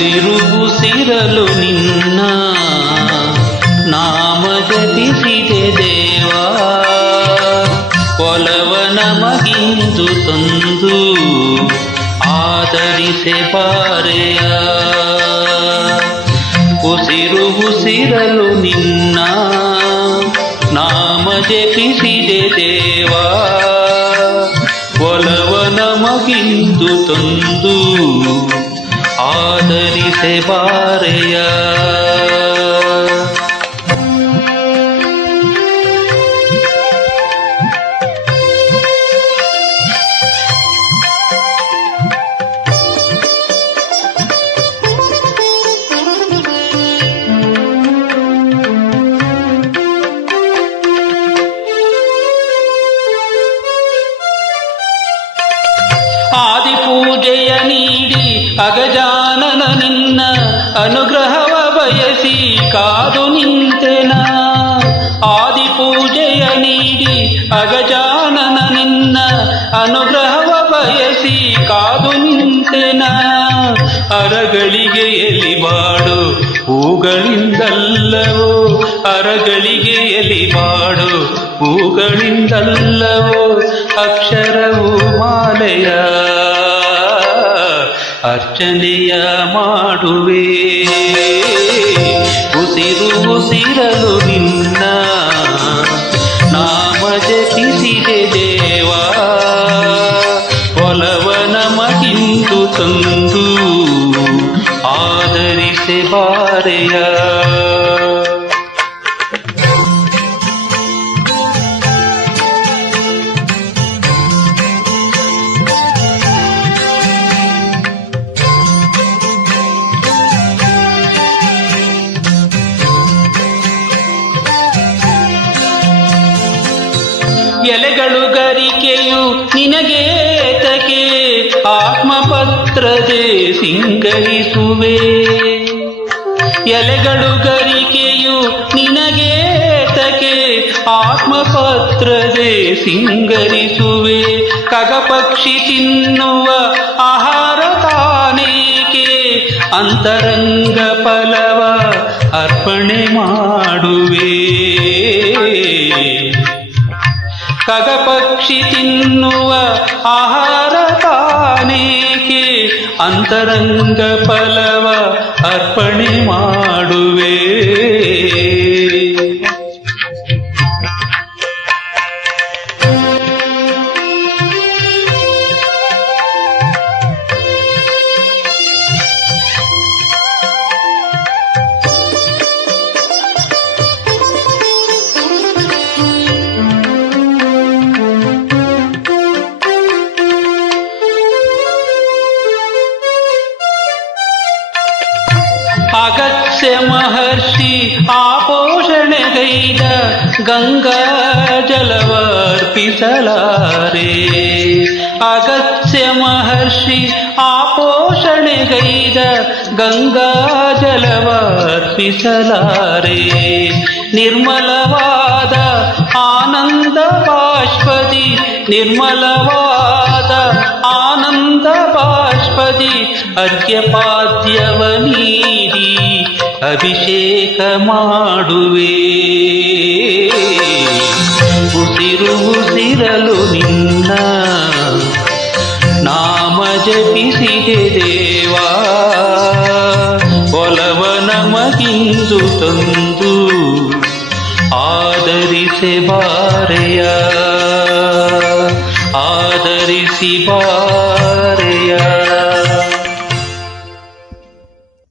ಉಸಿರುಸಿರಲು ನಿನ್ನ ನಾಮ ಜಪಿಸಿದೆ ದೇವಾ, ಒಲವ ನಮಗಿಂದು ತಂದು ಆದರಿಸೆ ಬಾರೆಯ. ಉಸಿರಲು ನಿನ್ನ ನಾಮ ಜಪಿಸಿದೆ ದೇವಾ, ಒಲವ ನಮಗಿಂದು ತಂದು ಆದರಿಸೆ ಬಾರೆಯ. ಆದಿ ಪೂಜೆಯ ನೀಡಿ ಅಗಜಾನನ ನಿನ್ನ ಅನುಗ್ರಹವ ಬಯಸಿ ಕಾದು ನಿಂತೆನ. ಆದಿ ಪೂಜೆಯ ನೀಡಿ ಅಗಜಾನನ ನಿನ್ನ ಅನುಗ್ರಹವ ಬಯಸಿ ಕಾದು ನಿಂತೆನ. ಅರಗಳಿಗೆ ಎಲಿಬಾಡು ಹೂಗಳಿಂದಲ್ಲವೋ, ಅರಗಳಿಗೆ ಎಲಿಬಾಡು ಹೂಗಳಿಂದಲ್ಲವೋ, ಅಕ್ಷರವು ಮಾಲೆಯ ಅರ್ಚನೆಯ ಮಾಡುವೆ. ಉಸಿರಲು ನಿನ್ನ ನಾಮ ಜಪಿಸಿದೆ ದೇವಾ, ಒಲವ ನಮಗಿಂದು ತಂದು ಆದರಿಸೆ ಬಾರೆಯ. ಎಲೆಗಳು ಗರಿಕೆಯು ನಿನಗೇತಕೆ ಆತ್ಮಪತ್ರದೆ ಸಿಂಗರಿಸುವೆ. ಎಲೆಗಳು ಗರಿಕೆಯು ನಿನಗೇತಕೆ ಆತ್ಮಪತ್ರದೆ ಸಿಂಗರಿಸುವೆ. ಖಗಪಕ್ಷಿ ತಿನ್ನುವ ಆಹಾರ ತಾನೇಕೆ ಅಂತರಂಗ ಫಲವ ಅರ್ಪಣೆ ಮಾಡುವೆ. ಖಗಪಕ್ಷಿ ತಿನ್ನುವ ಆಹಾರ ತಾನೇಕೆ ಅಂತರಂಗ ಫಲವ ಅರ್ಪಣೆ ಮಾಡುವೆ. ಅಗತ್ಯ ಮಹರ್ಷಿ ಆಪೋಷಣೆಗೈದ ಗಂಗಾ ಜಲವರ್ಪಿಸಲಾರೆ. ಅಗತ್ಯ ಮಹರ್ಷಿ ಆಪೋಷಣೆಗೈದ ಗಂಗಾ ಜಲವರ್ಪಿಸಲಾರೆ. ನಿರ್ಮಲವಾದ ಆನಂದ ಬಾಷ್ಪದಿ, ನಿರ್ಮಲವಾದ ಆನಂದ ಬಾಷ್ಪದಿ ಅರ್ಘ್ಯಪಾದ್ಯವ ನೀಡಿ ಅಭಿಷೇಕ ಮಾಡುವೆ. ಉಸಿರಲು ನಿನ್ನ ನಾಮ ಜಪಿಸಿದೆ ದೇವಾ, ಒಲವ ನಮಗಿಂದು ತಂದು ಆದರಿಸೆ ಬಾರೆಯ. ಆದರಿಸಿ ಬಾರೆಯ.